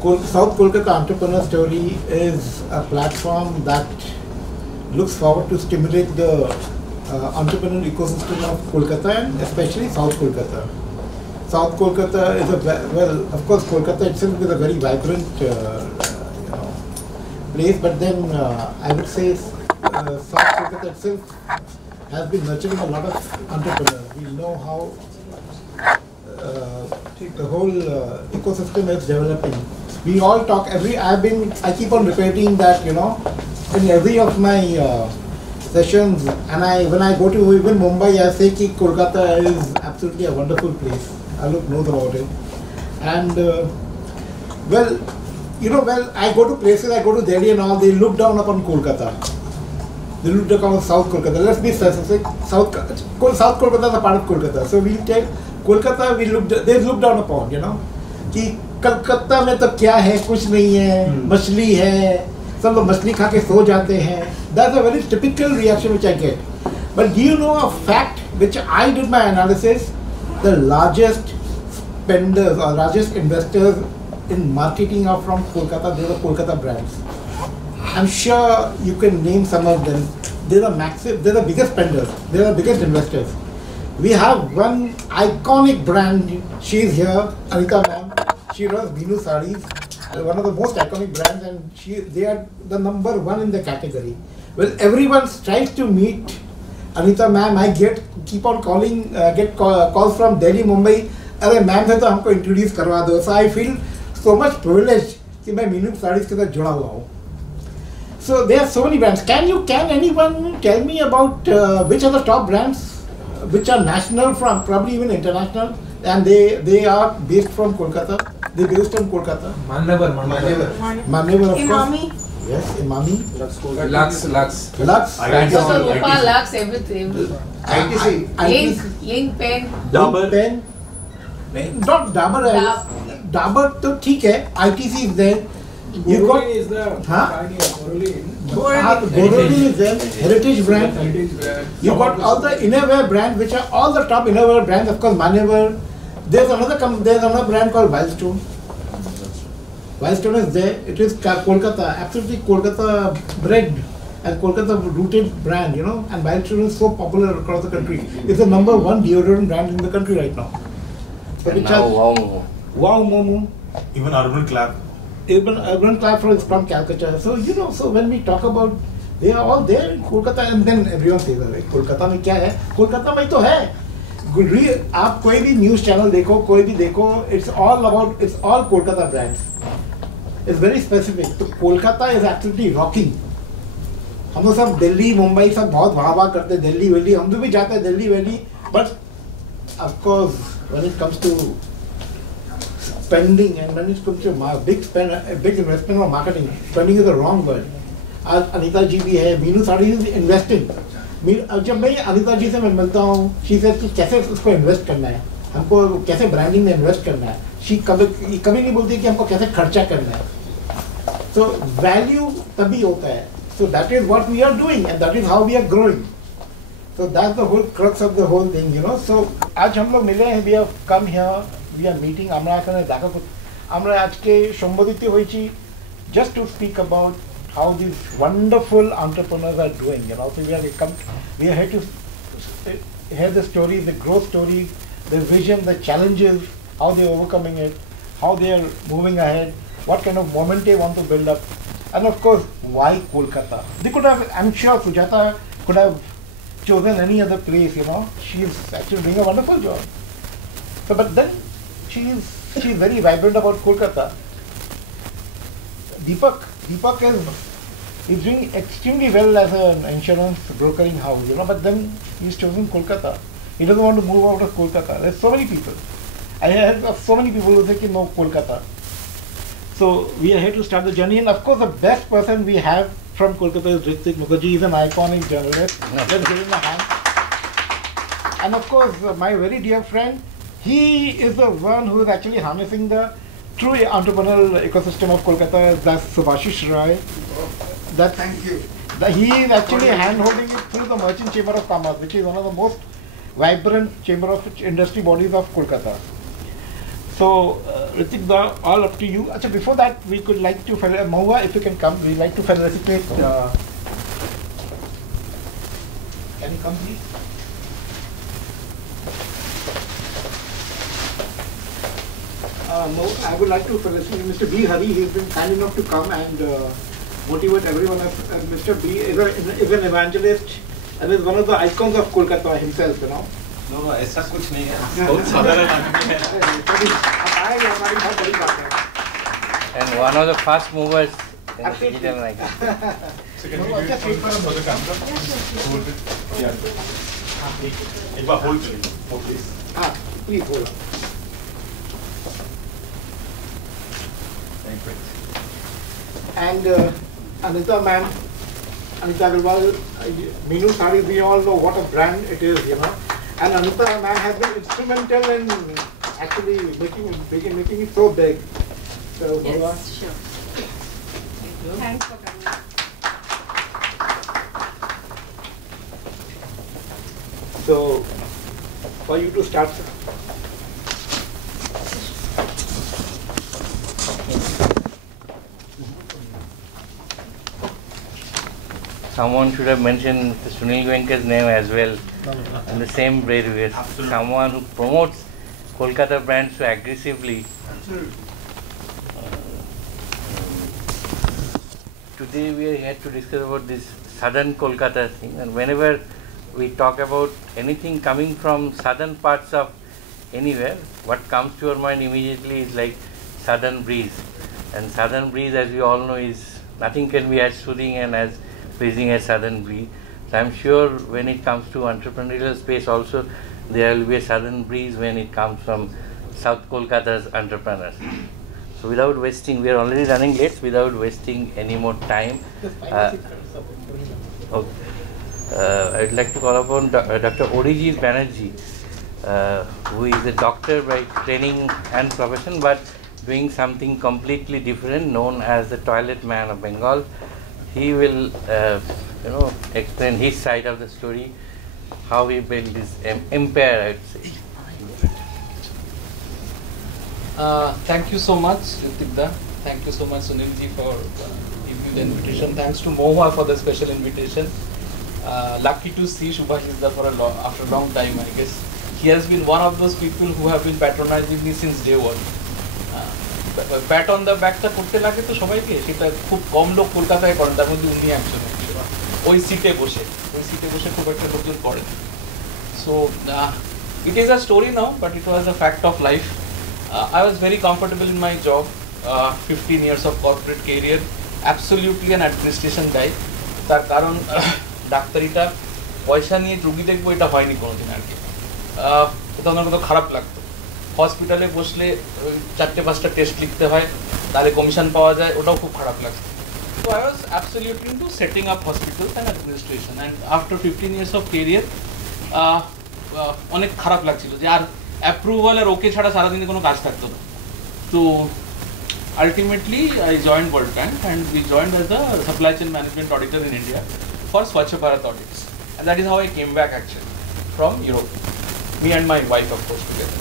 South Kolkata Entrepreneur Story is a platform that looks forward to stimulate the entrepreneurial ecosystem of Kolkata and especially South Kolkata. South Kolkata is well, of course, Kolkata itself is a very vibrant place, but then I would say South Kolkata itself has been nurturing a lot of entrepreneurs. We know how the whole ecosystem is developing. We all talk I keep on repeating that, in every of my sessions, and when I go to even Mumbai, I say that Kolkata is absolutely a wonderful place. Alok knows about it. And I go to places, I go to Delhi and all, they look down upon Kolkata. They look down on South Kolkata. Let's be specific. South Kolkata is a part of Kolkata. So we take Kolkata, they look down upon, कि कलकत्ता में तो क्या है, कुछ नहीं है, मछली है, सब लोग मछली खा के सो जाते हैं. That's a very typical reaction which I get. But do you know a fact which I did my analysis? The largest spenders or largest investors in marketing are from Kolkata. They are the Kolkata brands. I'm sure you can name some of them. They're the biggest spenders. They're the biggest investors. We have one iconic brand. She's here, Anita ma'am. She runs Binu Sarees, one of the most iconic brands, and they are the number one in the category. Well, everyone tries to meet Anita ma'am. I keep on calling, get calls from Delhi, Mumbai. अरे ma'am से तो हमको introduce करवा दो. So I feel so much privileged कि मैं Binu Sarees के साथ जुड़ा हुआ हूँ. So there are so many brands. Can anyone tell me about which are the top brands which are national, from probably even international, and they are based from Kolkata? They based from Kolkata. Manyavar, of Imami. course. Yes, Imami. Lux. Lux, everything. ITC. Link Pen. Pen. Not Dabur. Dabur तो ठीक है. ITC is there. You got is the Goroli is there. Heritage brand. You got all the innerwear brands, which are all the top innerwear brands. Of course, Manyavar. There's another brand called Wildstone. Wildstone is there. It is Kolkata, absolutely Kolkata bred and Kolkata rooted brand, And Wildstone is so popular across the country. It's the number one deodorant brand in the country right now. So and now Wow Momo. Even Urban Clap. Even Urban Clap is from Calcutta. So so when we talk about, they are all there in Kolkata, and then everyone says, Kolkata में क्या है? Kolkata में तो है. आप कोई भी news channel देखो, कोई भी देखो, it's all Kolkata brands. It's very specific. तो Kolkata is absolutely rocking. हम लोग सब दिल्ली, मुंबई सब बहुत वाह करते हैं, दिल्ली वैली, हम लोग भी जाते हैं Delhi valley, but of course when it comes to spending and when it comes to big investment on marketing, spending is the wrong word. आज अनीता जी भी है, Binu Sarees is investing. जब मैं अनीता जी से मैं मिलता हूँ, she says कि कैसे उसको इन्वेस्ट करना है, हमको कैसे ब्रांडिंग में इन्वेस्ट करना है. She कभी नहीं बोलती कि हमको कैसे खर्चा करना है. So value तभी होता है. So that is what we are doing and that is how we are growing. So that's the whole crux of the whole thing, So आज हम लोग मिले हैं, we have come here, we are meeting. আমরা এখানে দেখা আমরা আজকে সম্বোধিত হয়েছি just to speak about how these wonderful entrepreneurs are doing, So we are here to hear the stories, the growth stories, the vision, the challenges, how they are overcoming it, how they are moving ahead, what kind of moment they want to build up, and of course, why Kolkata. They could have, I'm sure Sujata could have chosen any other place, She's actually doing a wonderful job. So, but then she's very vibrant about Kolkata. Deepak is doing extremely well as an insurance brokering house, but then he's chosen Kolkata. He doesn't want to move out of Kolkata. There's so many people. I heard of so many people who say, no, Kolkata. So we are here to start the journey, and of course the best person we have from Kolkata is Ritik Mukherjee. He's an iconic journalist. Let's give him a hand. And of course, my very dear friend, he is the one who is actually harnessing the true entrepreneurial ecosystem of Kolkata. That's Subhashish Roy. Thank you. He is actually hand-holding it through the Merchant Chamber of Commerce, which is one of the most vibrant chamber of industry bodies of Kolkata. So, Ritik, all up to you. Achha, before that, we could like to, Mahua, if you can come, we'd like to felicitate. Can you come, please? I would like to felicitate Mr. B. Hari. He's been kind enough to come and motivate everyone. Mr. B is an evangelist and is one of the icons of Kolkata himself, you know. No, ऐसा कुछ नहीं है. बहुत साधारण आदमी है. And one of the fast movers in the digital life. So can you do it for the camera? Hold it. Yeah. एक बार hold करिए. Hold please. Please hold on. Thank you. And Anita ma'am, Anita Agarwal, Meenu Sarees, we all know what a brand it is, you know. And Anita ma'am has been instrumental in actually making it so big. So, Yes, sure. Thanks for coming. So, for you to start, sir. Someone should have mentioned Mr. Sunil Goenka's name as well in the same breath. Someone who promotes Kolkata brand so aggressively. Today we are here to discuss about this southern Kolkata thing, and whenever we talk about anything coming from southern parts of anywhere, what comes to your mind immediately is like southern breeze. And southern breeze, as we all know, is nothing can be as soothing and as pleasing as southern breeze. So I'm sure when it comes to entrepreneurial space also, there will be a southern breeze when it comes from South Kolkata's entrepreneurs. So without wasting, we are already running late, without wasting any more time, I'd like to call upon Dr. Orijit Banerjee, who is a doctor by training and profession, but doing something completely different, known as the toilet man of Bengal. He will, explain his side of the story, how he built this empire, I would say. Thank you so much, Ritikda. Thank you so much, Sunilji, for giving me the invitation. Thanks to Mohua for the special invitation. Lucky to see Subhashizda for after a long time, I guess. He has been one of those people who have been patronizing me since day one. Pat on the back টা করতে লাগে তো সবাইকে, সেটা খুব কম লোক কলকাতায় করেন, তার মধ্যে উনি একজন ওই সিটে বসে খুব একটা লোকজন করেন। So it is a story now, but it was a fact of life. I was very comfortable in my job, 15 years of corporate career, absolutely an administration guy. তার কারণ ডাক্তারিটা পয়সা নিয়ে রুগী দেখবো এটা হয়নি কোনোদিন আর কি। এটা আমার কত খারাপ লাগতো। হসপিটালে বসলে 4-5টা টেস্ট লিখতে হয়, তাহলে কমিশন পাওয়া যায়, ওটাও খুব খারাপ লাগতো। So I was absolutely into setting up hospitals and administration, and after 15 years of career, অনেক খারাপ লাগছিল যে আর অ্যাপ্রুভাল আর ওকে ছাড়া সারাদিনে কোনো কাজ থাকতো না। তো ultimately I joined World Bank and we joined as the supply chain management auditor in India for Swachh Bharat audits, and that is how I came back actually from Europe, me and my wife of course together.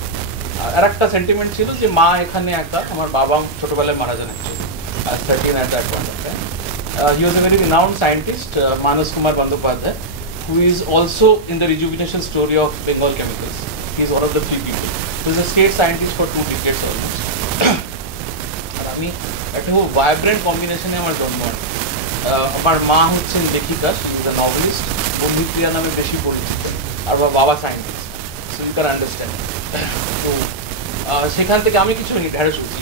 আর একটা sentiment ছিল যে মা এখানে একা, আমার বাবা ছোটবেলায় মারা যান actually, 13 at that point of time. He was a very renowned scientist, Manas Kumar Bandyopadhyay, who is also in the rejuvenation story of Bengal Chemicals. He is one of the 3 people. He was a state scientist for 2 decades almost. আর আমি একটা খুব vibrant কম্বিনেশনে আমার জন্ম হয়। আমার মা হচ্ছেন লেখিকা, she is a novelist, বন্দিপ্রিয়া নামে বেশি পরিচিত, আর বাবা scientist, so you can understand. তো সেখান থেকে আমি কিছু ঢেড়ে শুনছি।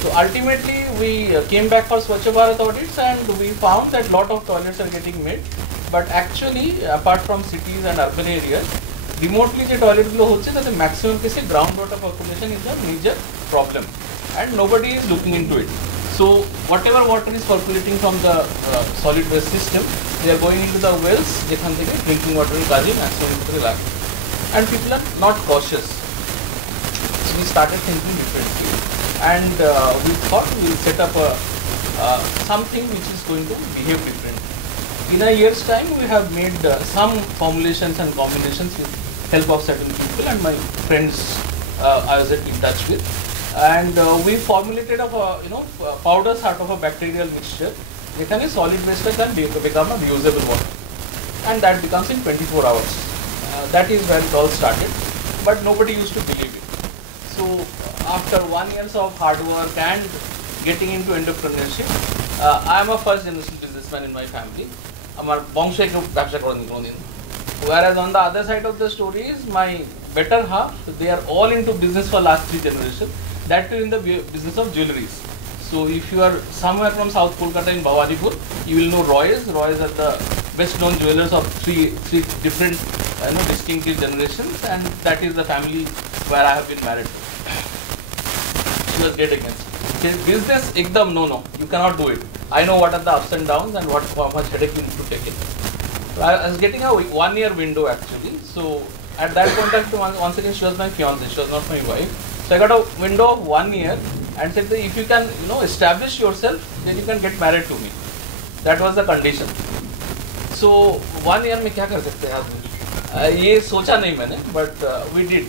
So ultimately we came back for Swachh Bharat audits and we found that lot of toilets are getting made, but actually apart from cities and urban areas, remotely যে টয়লেটগুলো হচ্ছে তাতে maximum কেসে ground water population is a major problem and nobody is looking into it. So whatever water is percolating from the solid waste system, they are going into the wells যেখান থেকে drinking water এর কাজে maximum করে লাগে, and people are not cautious. So we started thinking differently, and we thought we will set up something which is going to behave differently. In a year's time, we have made some formulations and combinations with help of certain people and my friends I was in touch with, and we formulated a powders out of a bacterial mixture. Ekhane solid waste can become a reusable water, and that becomes in 24 hours. That is where it all started, but nobody used to believe it. So after 1 year of hard work and getting into entrepreneurship, I am a first generation businessman in my family. Whereas on the other side of the story is my better half, they are all into business for last 3 generations, that too in the business of jewelries. So if you are somewhere from South Kolkata in Bhawanipur, you will know Roy's. Roy's are the best known jewelers of three different distinctive generations, and that is the family where I have been married to. She was dead against me. Business, ekdam no, you cannot do it. I know what are the ups and downs and how much headache you need to take it. So I was getting a 1 year window actually. So at that point of time, once again she was my fiancée, she was not my wife. So I got a window of 1 year and said that if you can establish yourself, then you can get married to me. That was the condition. So 1 year में क्या कर सकते हैं आदमी? ये सोचा नहीं मैंने, but we did.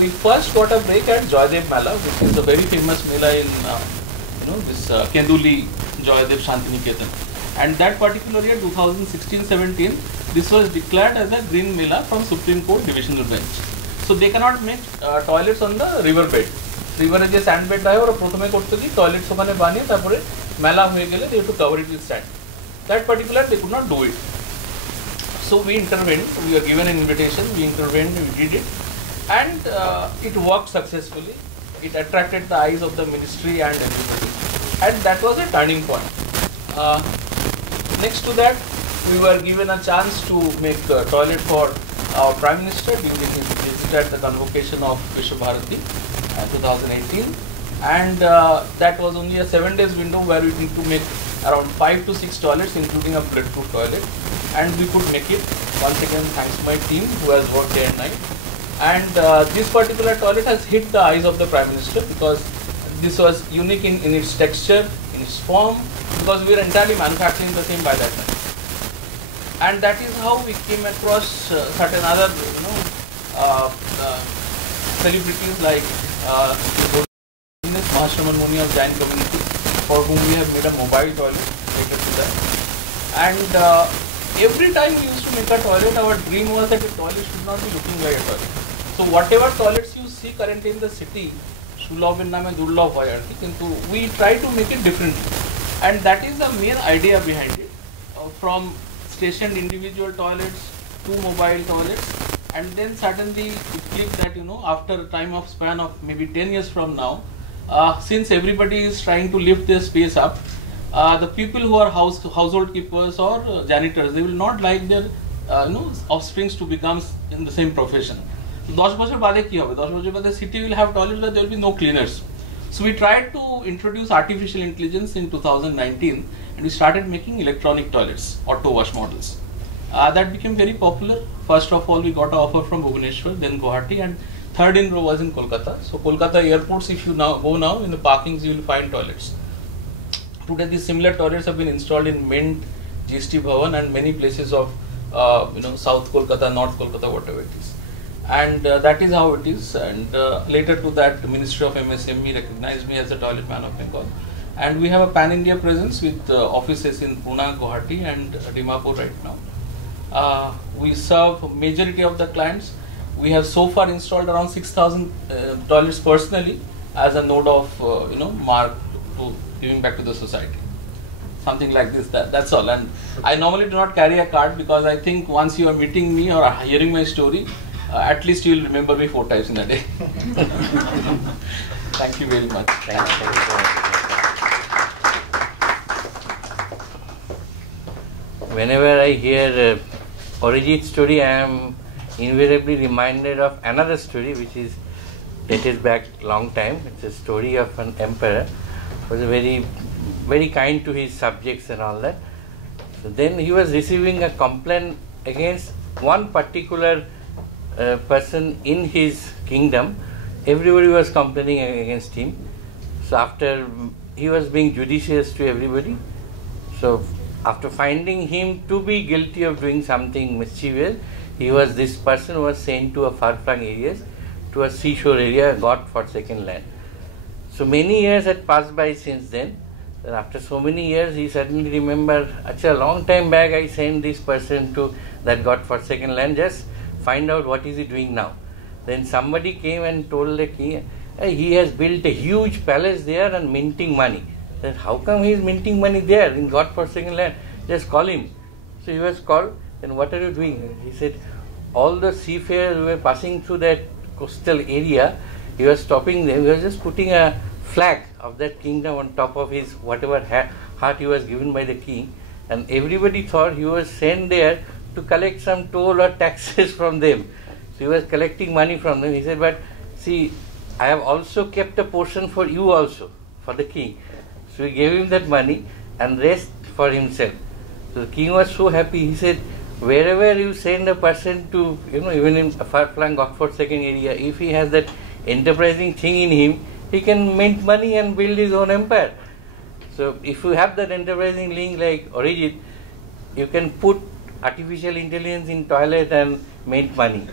We first got a break at Joydev Mela, which is a very famous Mela in this Kenduli Joydev Shantiniketan. And that particular year, 2016-17, this was declared as a green Mela from Supreme Court Divisional Bench. So they cannot make toilets on the river bed. River is a sand bed और प्रथमे करते थी toilets ओखाने बानिये तारपरे मेला हुए गेले they have to cover it with sand. That particular they could not do it. So we intervened. We were given an invitation. We intervened. We did it, and it worked successfully. It attracted the eyes of the ministry and everybody, and that was a turning point. Next to that, we were given a chance to make a toilet for our Prime Minister during his visit at the convocation of Vishwa Bharati 2018, and that was only a 7 days window where we need to make around 5 to 6 toilets, including a bulletproof toilet, and we could make it. Once again, thanks to my team who has worked day and night. And this particular toilet has hit the eyes of the Prime Minister because this was unique in its texture, in its form, because we were entirely manufacturing the same by that time. And that is how we came across certain other, celebrities like Mahashraman Muni of Jain community, for whom we have made a mobile toilet related to that. And every time we used to make a toilet, our dream was that the toilet should not be looking like a toilet. So whatever toilets you see currently in the city, we try to make it differently. And that is the main idea behind it. From stationed individual toilets to mobile toilets, and then suddenly it clicked that after a time of span of maybe 10 years from now, since everybody is trying to lift their space up, the people who are household keepers or janitors, they will not like their offsprings to become in the same profession. 10 বছর বাদে কি হবে? 10 বছর বাদে city will have toilets but there will be no cleaners. So we tried to introduce artificial intelligence in 2019, and we started making electronic toilets, auto wash models. That became very popular. First of all, we got an offer from Bhubaneswar, then Guwahati, and third in row was in Kolkata. So Kolkata airports, if you go now in the parkings, you will find toilets. Today, these similar toilets have been installed in Mint, GST Bhavan, and many places of South Kolkata, North Kolkata, whatever it is. And that is how it is. And later to that, the Ministry of MSME recognized me as the toilet man of Bengal. And we have a pan-India presence with offices in Pune, Guwahati, and Dimapur right now. We serve majority of the clients. We have so far installed around 6,000 toilets personally as a node of mark to giving back to the society. Something like this. That's all. And I normally do not carry a card because I think once you are meeting me or hearing my story, at least you will remember me 4 times in a day. Thank you very much. Thank you. Whenever I hear Arijit's story, I am invariably reminded of another story which is dated back long time. It's a story of an emperor who was very, very kind to his subjects and all that. So then he was receiving a complaint against one particular person in his kingdom. Everybody was complaining against him. So after he was being judicious to everybody, so after finding him to be guilty of doing something mischievous, this person was sent to a far-flung areas to a seashore area, God-forsaken land. So many years had passed by since then. And after so many years, he suddenly remembered, a long time back I sent this person to that God-forsaken land, just find out what is he doing now. Then somebody came and told the king, he has built a huge palace there and minting money. Then how come he is minting money there in God-forsaken land? Just call him. So he was called. Then what are you doing? He said, all the seafarers who were passing through that coastal area, he was stopping them. He was just putting a flag of that kingdom on top of his whatever hut he was given by the king, and everybody thought he was sent there to collect some toll or taxes from them. So he was collecting money from them. He said, but see, I have also kept a portion for you also, for the king. So he gave him that money and rest for himself. So the king was so happy. He said, wherever you send a person to, even in a far-flung God-forsaken area, if he has that enterprising thing in him, he can mint money and build his own empire. So if you have that enterprising link like Arijit, you can put artificial intelligence in toilet and mint money.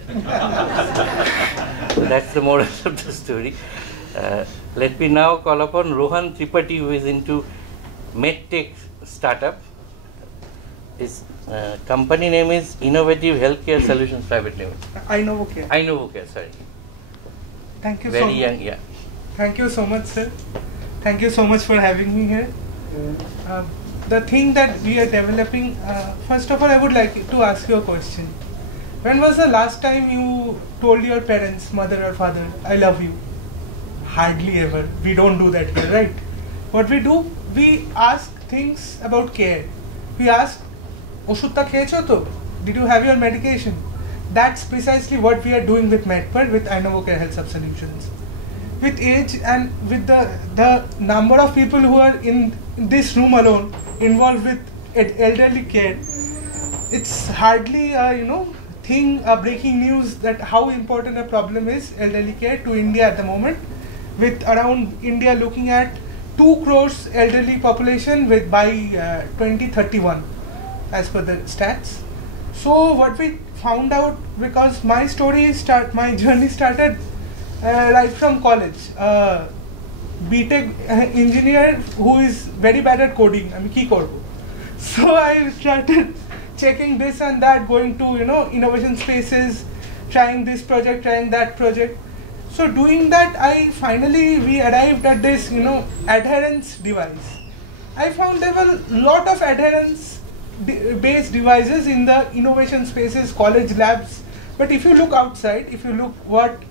So that's the moral of the story. Let me now call upon Rohan Tripathi, who is into medtech startup. His company name is Innovative Healthcare Solutions Private Limited. Inovocare, sorry. Thank you Very young, yeah. Thank you so much, sir. Thank you so much for having me here. The thing that we are developing, first of all, I would like to ask you a question. When was the last time you told your parents, mother or father, I love you? Hardly ever. We don't do that here, right? What we do, we ask things about care. We ask, Oshutta khecho to? Did you have your medication? That's precisely what we are doing with MedPer, with Inovocare Health Sub Solutions. With age and with the number of people who are in this room alone involved with elderly care, it's hardly a breaking news that how important a problem is elderly care to India at the moment, with around India looking at 2 crores elderly population by 2031 as per the stats. So what we found out, because my journey started right from college. B.Tech engineer who is very bad at coding, key code. So I started checking this and that, going to innovation spaces, trying this project, trying that project. So doing that, we arrived at this adherence device. I found there were a lot of adherence based devices in the innovation spaces, college labs. But if you look outside, if you look what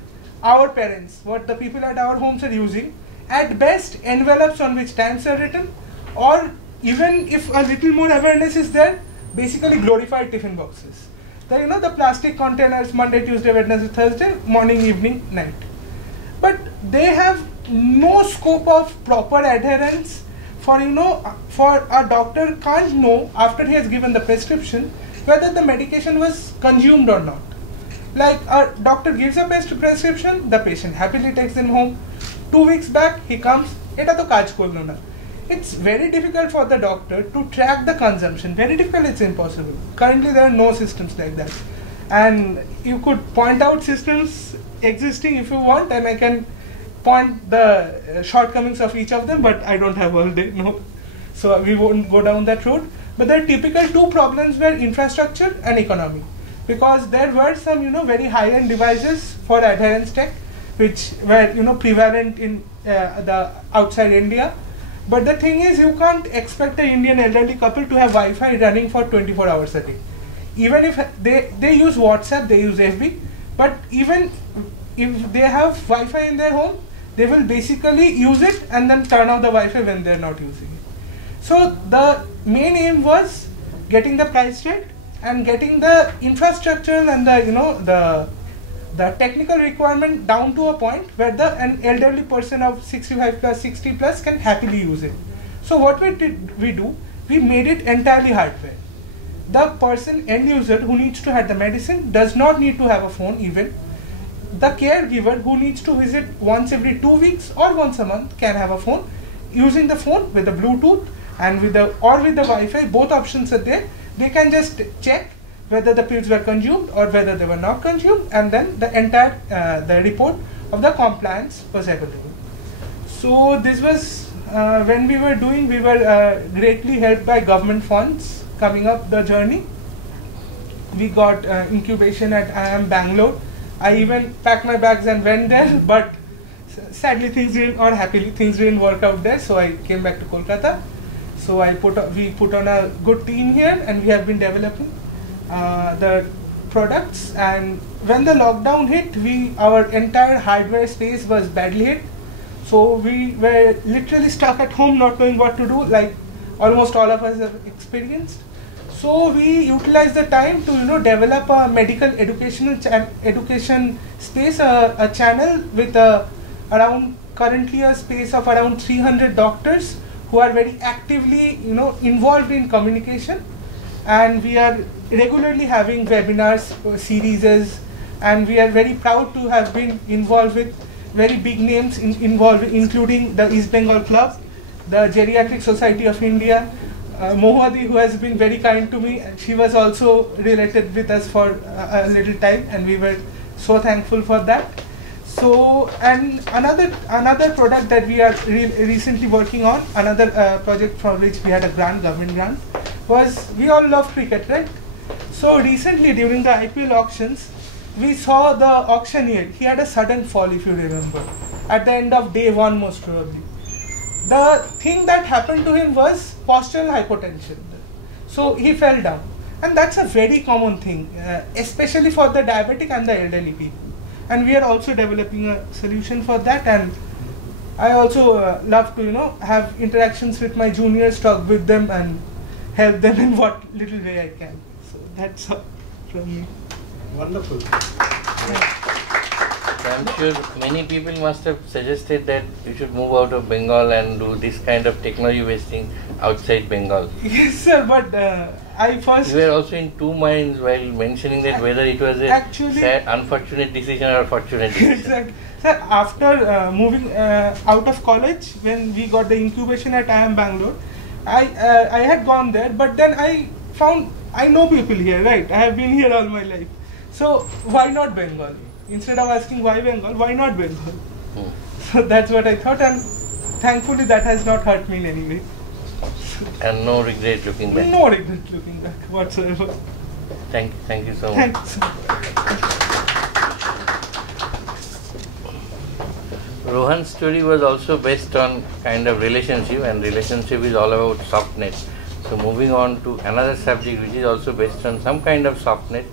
our parents, what the people at our homes are using, at best envelopes on which stamps are written, or even if a little more awareness is there, basically glorified tiffin boxes. The plastic containers, Monday, Tuesday, Wednesday, Thursday, morning, evening, night. But they have no scope of proper adherence for a doctor can't know after he has given the prescription whether the medication was consumed or not. Like a doctor gives a prescription, the patient happily takes them home. 2 weeks back, he comes, eta to kaaj korlo na. It's very difficult for the doctor to track the consumption. Very difficult, it's impossible. Currently, there are no systems like that. And you could point out systems existing if you want, and I can point the shortcomings of each of them, but I don't have all day, no. So we won't go down that road. But the typical 2 problems were infrastructure and economy. Because there were some, very high-end devices for adherence tech, which were, prevalent in the outside India. But the thing is, you can't expect an Indian elderly couple to have Wi-Fi running for 24 hours a day. Even if they use WhatsApp, they use FB, but even if they have Wi-Fi in their home, they will basically use it and then turn off the Wi-Fi when they're not using it. So the main aim was getting the price right and getting the infrastructure and the technical requirement down to a point where an elderly person of 65 plus, 60 plus can happily use it. So what we do, we made it entirely hardware. The person, end user, who needs to have the medicine does not need to have a phone even. The caregiver who needs to visit once every 2 weeks or once a month can have a phone. Using the phone with the Bluetooth and with the Wi-Fi, both options are there. They can just check whether the pills were consumed or whether they were not consumed, and then the entire the report of the compliance was available. So this was when we were doing, we were greatly helped by government funds coming up the journey. We got incubation at IIM Bangalore. I even packed my bags and went there, but sadly things didn't, or happily things didn't work out there. So I came back to Kolkata. So we put on a good team here, and we have been developing the products. And when the lockdown hit, our entire hardware space was badly hit. So we were literally stuck at home, not knowing what to do, like almost all of us have experienced. So we utilized the time to develop a medical education space, a channel with around currently a space of around 300 doctors who are very actively involved in communication, and we are regularly having webinars, series, and we are very proud to have been involved with very big names involved, including the East Bengal Club, the Geriatric Society of India, Mohadi, who has been very kind to me. She was also related with us for a little time, and we were so thankful for that. So, and another product that we are recently working on, another project for which we had a government grant, was, we all love cricket, right? So recently during the IPL auctions, we saw the auctioneer. He had a sudden fall, if you remember, at the end of day one most probably. The thing that happened to him was postural hypotension. So he fell down, and that's a very common thing, especially for the diabetic and the elderly people. And we are also developing a solution for that. And I also love to have interactions with my juniors, talk with them, and help them in what little way I can. So that's all from me. Wonderful. I'm sure many people must have suggested that you should move out of Bengal and do this kind of technology wasting outside Bengal. Yes, sir, but I first... You were also in two minds while mentioning that whether it was a sad, unfortunate decision or fortunate decision. Exactly. Sir, after moving out of college, when we got the incubation at IIM Bangalore, I had gone there, but then I found, I know people here, right? I have been here all my life. So why not Bengal? Instead of asking why Bengal, why not Bengal? So that's what I thought, and thankfully that has not hurt me in any way. And no regret looking back. No regret looking back whatsoever. Thank you so much. Thanks. Rohan's story was also based on kind of relationship, and relationship is all about softness. So moving on to another subject which is also based on some kind of softness,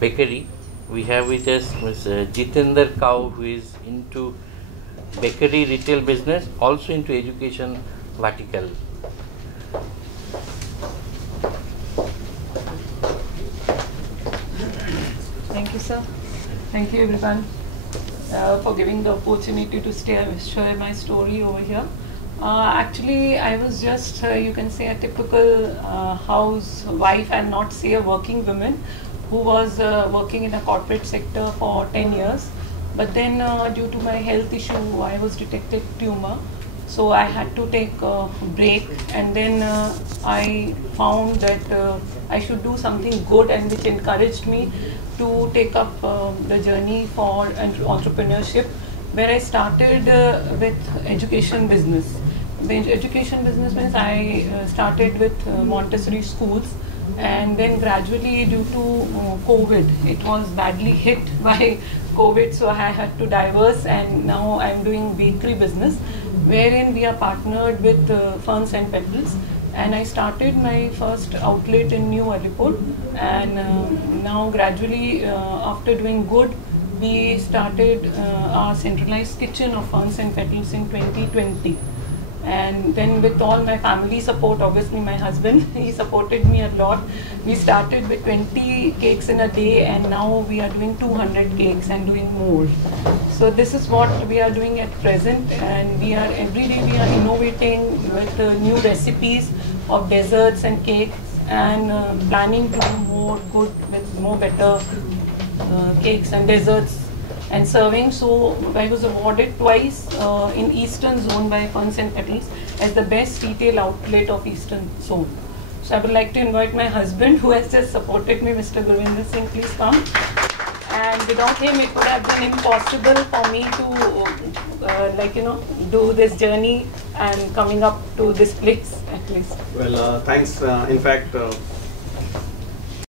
bakery. We have with us Mr. Jitender Kaur, who is into bakery retail business, also into education vertical. Thank you, sir. Thank you, everyone, for giving the opportunity to share my story over here. Actually, I was just, you can say, a typical housewife and not say a working woman who was working in a corporate sector for 10 years. But then due to my health issue, I was detected tumor. So I had to take a break, and then I found that I should do something good, and which encouraged me to take up the journey for entrepreneurship, where I started with education business. The education business means I started with Montessori schools, and then gradually due to COVID, it was badly hit by COVID, so I had to diverse, and now I'm doing bakery business, wherein we are partnered with Ferns and Petals, and I started my first outlet in New Alipur, and now gradually after doing good, we started our centralized kitchen of Ferns and Petals in 2020. And then with all my family support, obviously my husband, he supported me a lot. We started with 20 cakes in a day, and now we are doing 200 cakes and doing more. So this is what we are doing at present, and we are every day we are innovating with new recipes of desserts and cakes, and planning to do more good with more better cakes and desserts and serving. So I was awarded twice in Eastern Zone by Ferns and Petals as the best retail outlet of Eastern Zone. So I would like to invite my husband, who has just supported me, Mr. Gurvinder Singh. Please come. And without him, it would have been impossible for me to, do this journey and coming up to this place at least. Well, thanks. In fact,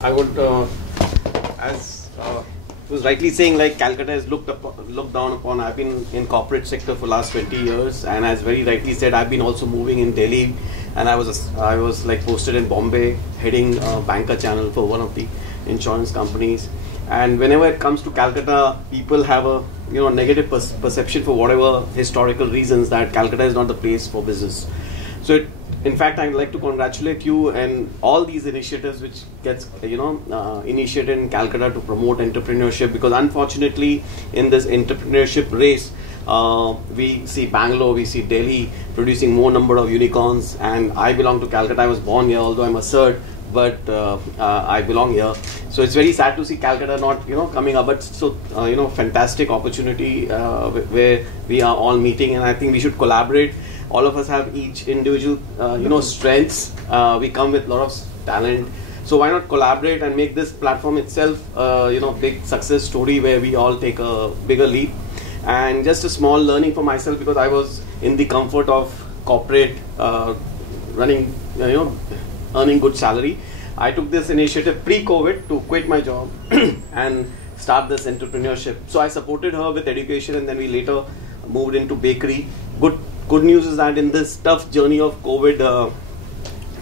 I would, as was rightly saying, like Calcutta is looked down upon. I've been in corporate sector for last 20 years, and as very rightly said, I've been also moving in Delhi, and I was like posted in Bombay, heading banker channel for one of the insurance companies. And whenever it comes to Calcutta, people have a negative perception for whatever historical reasons that Calcutta is not the place for business. So in fact, I'd like to congratulate you and all these initiatives which gets initiated in Calcutta to promote entrepreneurship, because unfortunately in this entrepreneurship race, we see Bangalore, we see Delhi producing more number of unicorns, and I belong to Calcutta. I was born here, although I'm a third, but I belong here. So it's very sad to see Calcutta not coming up, but so fantastic opportunity where we are all meeting, and I think we should collaborate. All of us have each individual strengths. We come with a lot of talent, so why not collaborate and make this platform itself big success story where we all take a bigger leap. And just a small learning for myself, because I was in the comfort of corporate, running earning good salary. I took this initiative pre-COVID to quit my job and start this entrepreneurship. So I supported her with education, and then we later moved into bakery. Good news is that in this tough journey of COVID,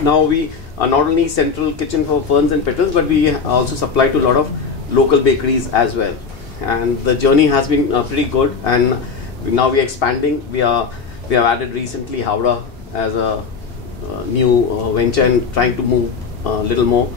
now we are not only central kitchen for Ferns and Petals, but we also supply to a lot of local bakeries as well. And the journey has been pretty good, and now we are expanding. We have added recently Howrah as a new venture and trying to move a little more.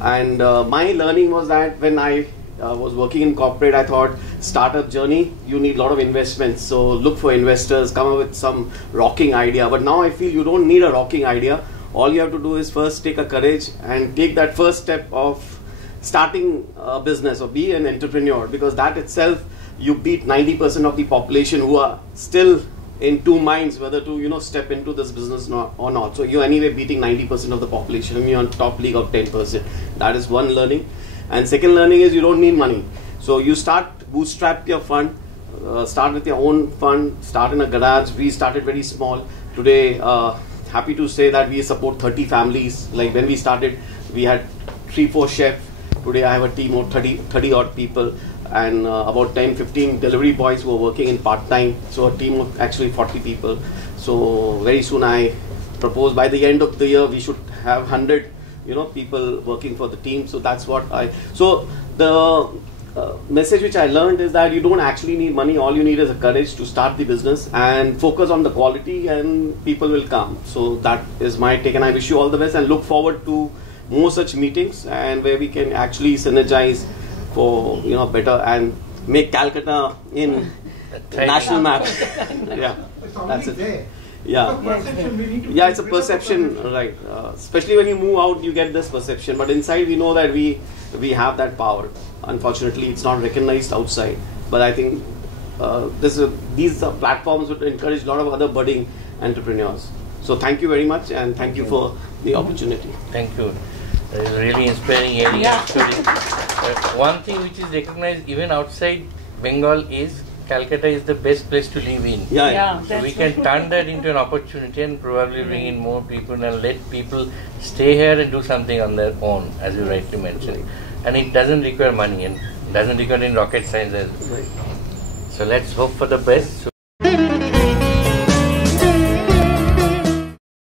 And my learning was that when I was working in corporate, I thought startup journey, you need a lot of investments. So look for investors, come up with some rocking idea. But now I feel you don't need a rocking idea. All you have to do is first take a courage and take that first step of starting a business or be an entrepreneur, because that itself, you beat 90% of the population who are still in two minds whether to step into this business or not. So you're anyway beating 90% of the population, and you're on top league of 10%. That is one learning. And second learning is you don't need money. So you bootstrap your fund, start with your own fund, start in a garage. We started very small. Today, happy to say that we support 30 families. Like when we started, we had 3-4 chefs. Today I have a team of 30 odd people, and about 10-15 delivery boys who are working in part-time. So a team of actually 40 people. So very soon I propose by the end of the year we should have 100 people working for the team. So that's what the message which I learned is that you don't actually need money. All you need is a courage to start the business and focus on the quality, and people will come. So that is my take, and I wish you all the best and look forward to more such meetings, and where we can actually synergize for better and make Calcutta in national map. Yeah, that's it. Yeah, it's a perception, right? Especially when you move out, you get this perception, but inside we know that we have that power. Unfortunately, it's not recognized outside. But I think these platforms would encourage a lot of other budding entrepreneurs. So thank you very much, and thank you for the opportunity. Thank you. That is really inspiring hearing your story. One thing which is recognized even outside Bengal is Calcutta is the best place to live in. Yeah, so we can turn that into an opportunity and probably bring in more people and let people stay here and do something on their own, as you rightly mentioned. And it doesn't require money and doesn't require any rocket science as well. So let's hope for the best. So